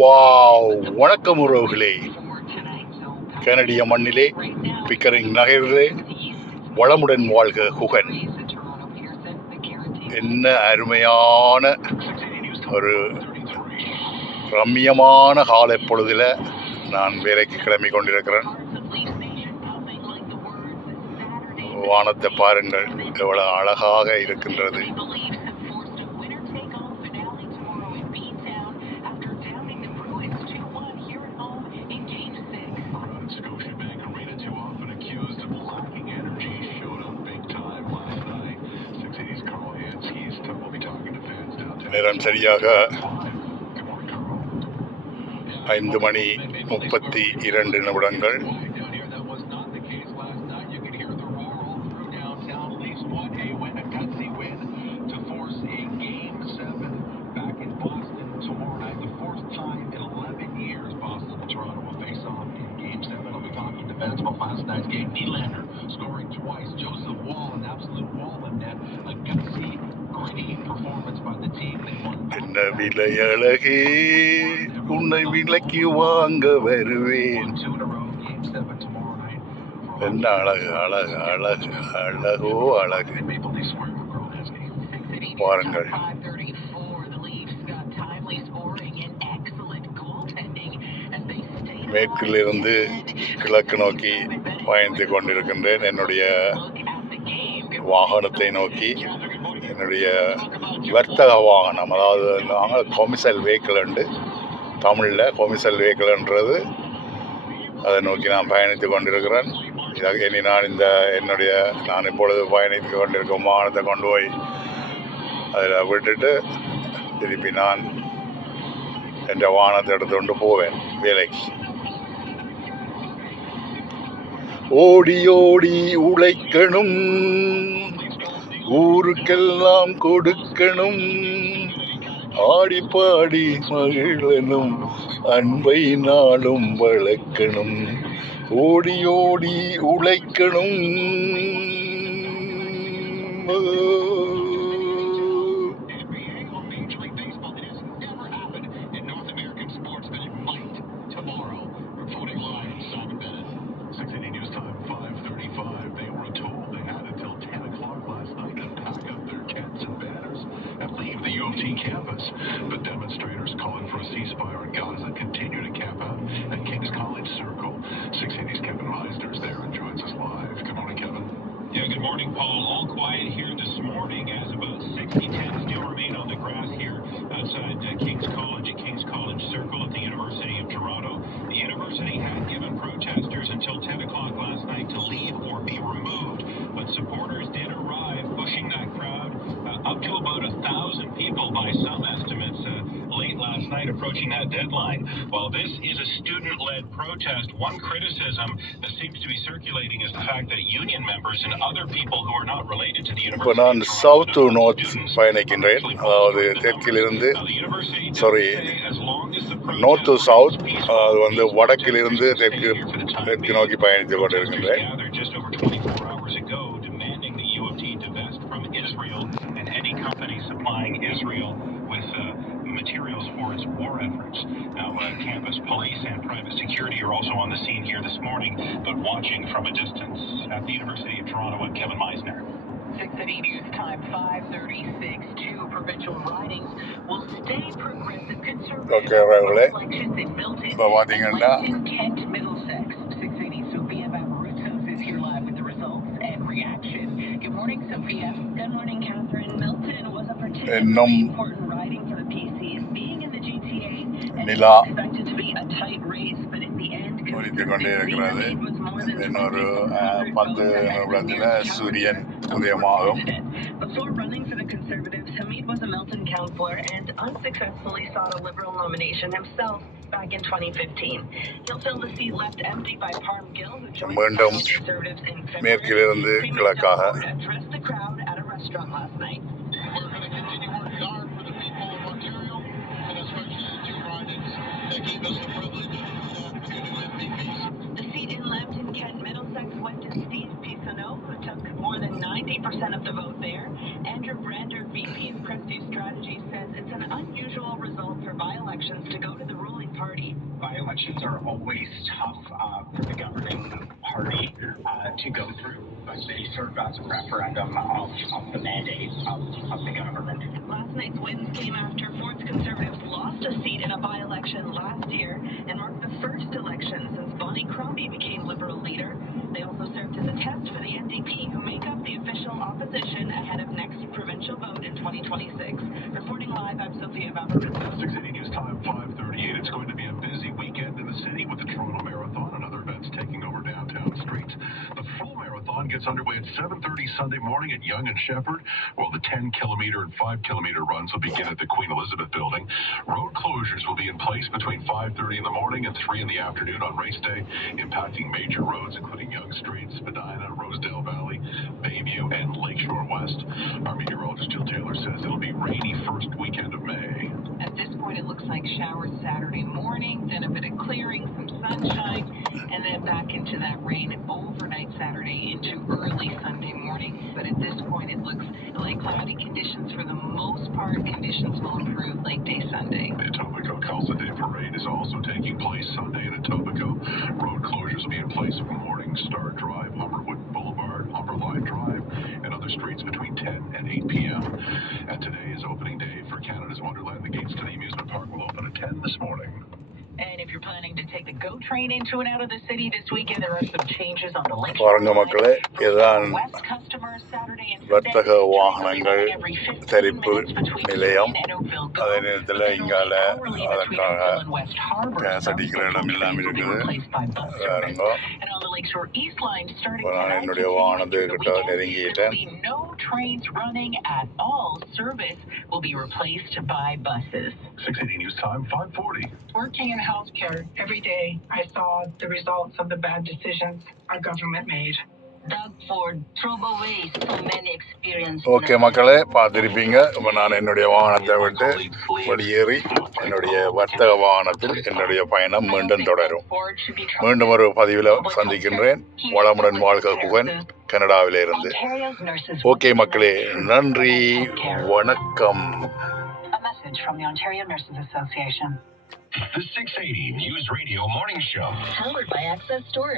Wow வணக்கம் உறவுகளே. கனடிய மண்ணிலே பிக்கரிங் நகரிலே வளமுடன் வாழ்க குகன். என்ன அருமையான ஒரு ரம்மியமான காலை பொழுதில் நான் வேலைக்கு கிளம்பி கொண்டிருக்கிறேன். வானத்தை பாருங்கள் எவ்வளோ அழகாக இருக்கின்றது. நேரம் சரியாக Good morning, Carl. ஐந்து மணி முப்பத்தி இரண்டு நிமிடங்கள் Quiet down here. விலை அழகே உன்னை விலைக்கு வாங்க வருவேன். என்ன அழகு அழகு அழகு அழகோ அழகு. பாருங்கள். மேற்கிலிருந்து கிழக்கு நோக்கி பயணித்து கொண்டிருக்கின்றேன். என்னுடைய வாகனத்தை நோக்கி என்னுடைய வர்த்தக வாகனம் அதாவது நாங்கள் கொமிசல் வெஹிக்கிள் உண்டு. தமிழில் கொமிசல் வெஹிக்கிள்ன்றது அதை நோக்கி நான் பயணித்து கொண்டிருக்கிறேன். இதாக இனி நான் இந்த என்னுடைய நான் இப்பொழுது பயணித்து கொண்டிருக்கும் வாகனத்தை கொண்டு போய் அதில் விட்டுட்டு திருப்பி நான் என்ற வாகனத்தை எடுத்துக்கொண்டு போவேன் வேலைக்கு. ஓடி ஓடி உழைக்கணும். ஊருக்கெல்லாம் கொடுக்கணும். ஆடி பாடி மகிழனும் அன்பை நாளும் வளர்க்கணும். ஓடி ஓடி உழைக்கணும். Morning as about 60 tents still remain on the grass here outside uh, King's College at King's College Circle at the University of Toronto. The university had late last night, approaching that deadline. While this is a student-led protest, one criticism that seems to be circulating is the fact that union members and other people who are not related to the இப்போ university நான் of Toronto south to and North students பயணிக்கின்றேன் actually அதாவது follow the தெற்கிலிருந்து Now, the university does sorry, say as long as the protest north to remains south, peaceful, அது வந்து வடக்கிலிருந்து protesters தெற்கு stay here for the time தெற்கு being. நோக்கி பயணித்து Protesters கொண்டிருக்கின்றேன் gathered just over 24 hours ago demanding the U of T divest from Israel and any company supplying Israel with uh, materials reference. Now, uh, campus police and private security are also on the scene here this morning, but watching from a distance at the University of Toronto and Kevin Meisner. 6 News Time 536. Two provincial ridings will stay progressive conservative okay, right. elections in Milton, Kent, Middlesex. Sophia is here live with the results and reaction. Good morning, Sophia. Good morning, Catherine. Milton was a particularly important end, ஒலித்து கொண்டே consistency இருக்கிறது remained was more than இன்னொரு 2700 அஹ், பத்து votes ahead of நிமிடத்தில் Mayor's சூரியன் challenger, உதயமாகும் President. Before running for the Conservatives, Hamid was a Milton councillor and unsuccessfully sought a Liberal nomination himself back in 2015. He'll fill the seat left empty by Parm Gill, who joined the மீண்டும் Conservatives in February. மேற்கிலிருந்து Primo கிழக்காக Ford addressed the crowd at a restaurant last night. Always tough uh, for the governing party uh, to go through, but they serve as a referendum of, of the mandate of, of the government. Last night's wins came after Ford's Conservatives lost a seat in a by-election last year and marked the first election since Bonnie Crombie became Liberal leader. They also served as a test for the NDP, who make up the official opposition ahead of next provincial vote in 2026. I'm Sophia Valparaiso. 680 News Time 538. It's going to be a busy weekend in the city with the Toronto Marathon and other events taking over downtown streets. The full marathon gets underway at 7:30 Sunday morning at Young and Shepherd, while the 10 kilometer and 5 kilometer runs will begin at the Queen Elizabeth Building. Road closures will be in place between 5:30 in the morning and 3 in the afternoon on race day, impacting major roads including Young Street, Spadina, Rosedale Valley, Bayview, and Lakeshore West. Our meteorologist Jill Taylor says it'll be rainy first weekend of May. At this point, it looks like showers Saturday morning, then a bit of clearing, some sunshine, and then back into that rain overnight Saturday into early Sunday morning. But at this point, it looks like cloudy conditions for the most part. Conditions will improve late day Sunday. The Etobicoke Tulsa Day Parade is also taking place Sunday in Etobicoke. Road closures will be in place from Morning Star Drive, Humberwood Boulevard, Humberline Drive, and other streets between 10 and 8 p.m. And today is opening day for Canada's Wonderland. The gates to the amusement park will open at 10 this morning. And if you're planning to take the GO train into and out of the city this weekend, there are some changes on the lake. பாருங்க மக்களே இதுதான் West customers Saturday and வர்த்தக Sunday. வாகனங்கள் Every 15 தரிப்பு minutes between நிலையம் Queen and Oakville GO. அதே நேரத்தில் இங்கால Hourly between அதற்காக Oakville and West Harbor. Case அடிக்கிற இடம் எல்லாம் Will be இருக்குது replaced by bus service. பாருங்க And on the Lakeshore East Line, starting இப்போ நான் tonight, என்னுடைய continuing வாகனத்தை through the கிட்ட weekend, நெருங்கிட்டேன் There will be no trains running at all. Service will be replaced by buses. 680 News Time 540. Working in healthcare every day, I saw the results of the bad decisions our government made. Okay மக்களே பார்த்துருப்பீங்க இப்போ நான் என்னுடைய வாகனத்தை விட்டு வெளியேறி என்னுடைய வர்த்தக வாகனத்தில் என்னுடைய பயணம் மீண்டும் தொடரும் மீண்டும் ஒரு பதிவில் சந்திக்கின்றேன் வளமுடன் வாழ்க குகன் கனடாவிலிருந்து ஓகே மக்களே நன்றி வணக்கம் A message from the Ontario Nurses Association. The 680 News Radio Morning Show. Powered by Access Storage.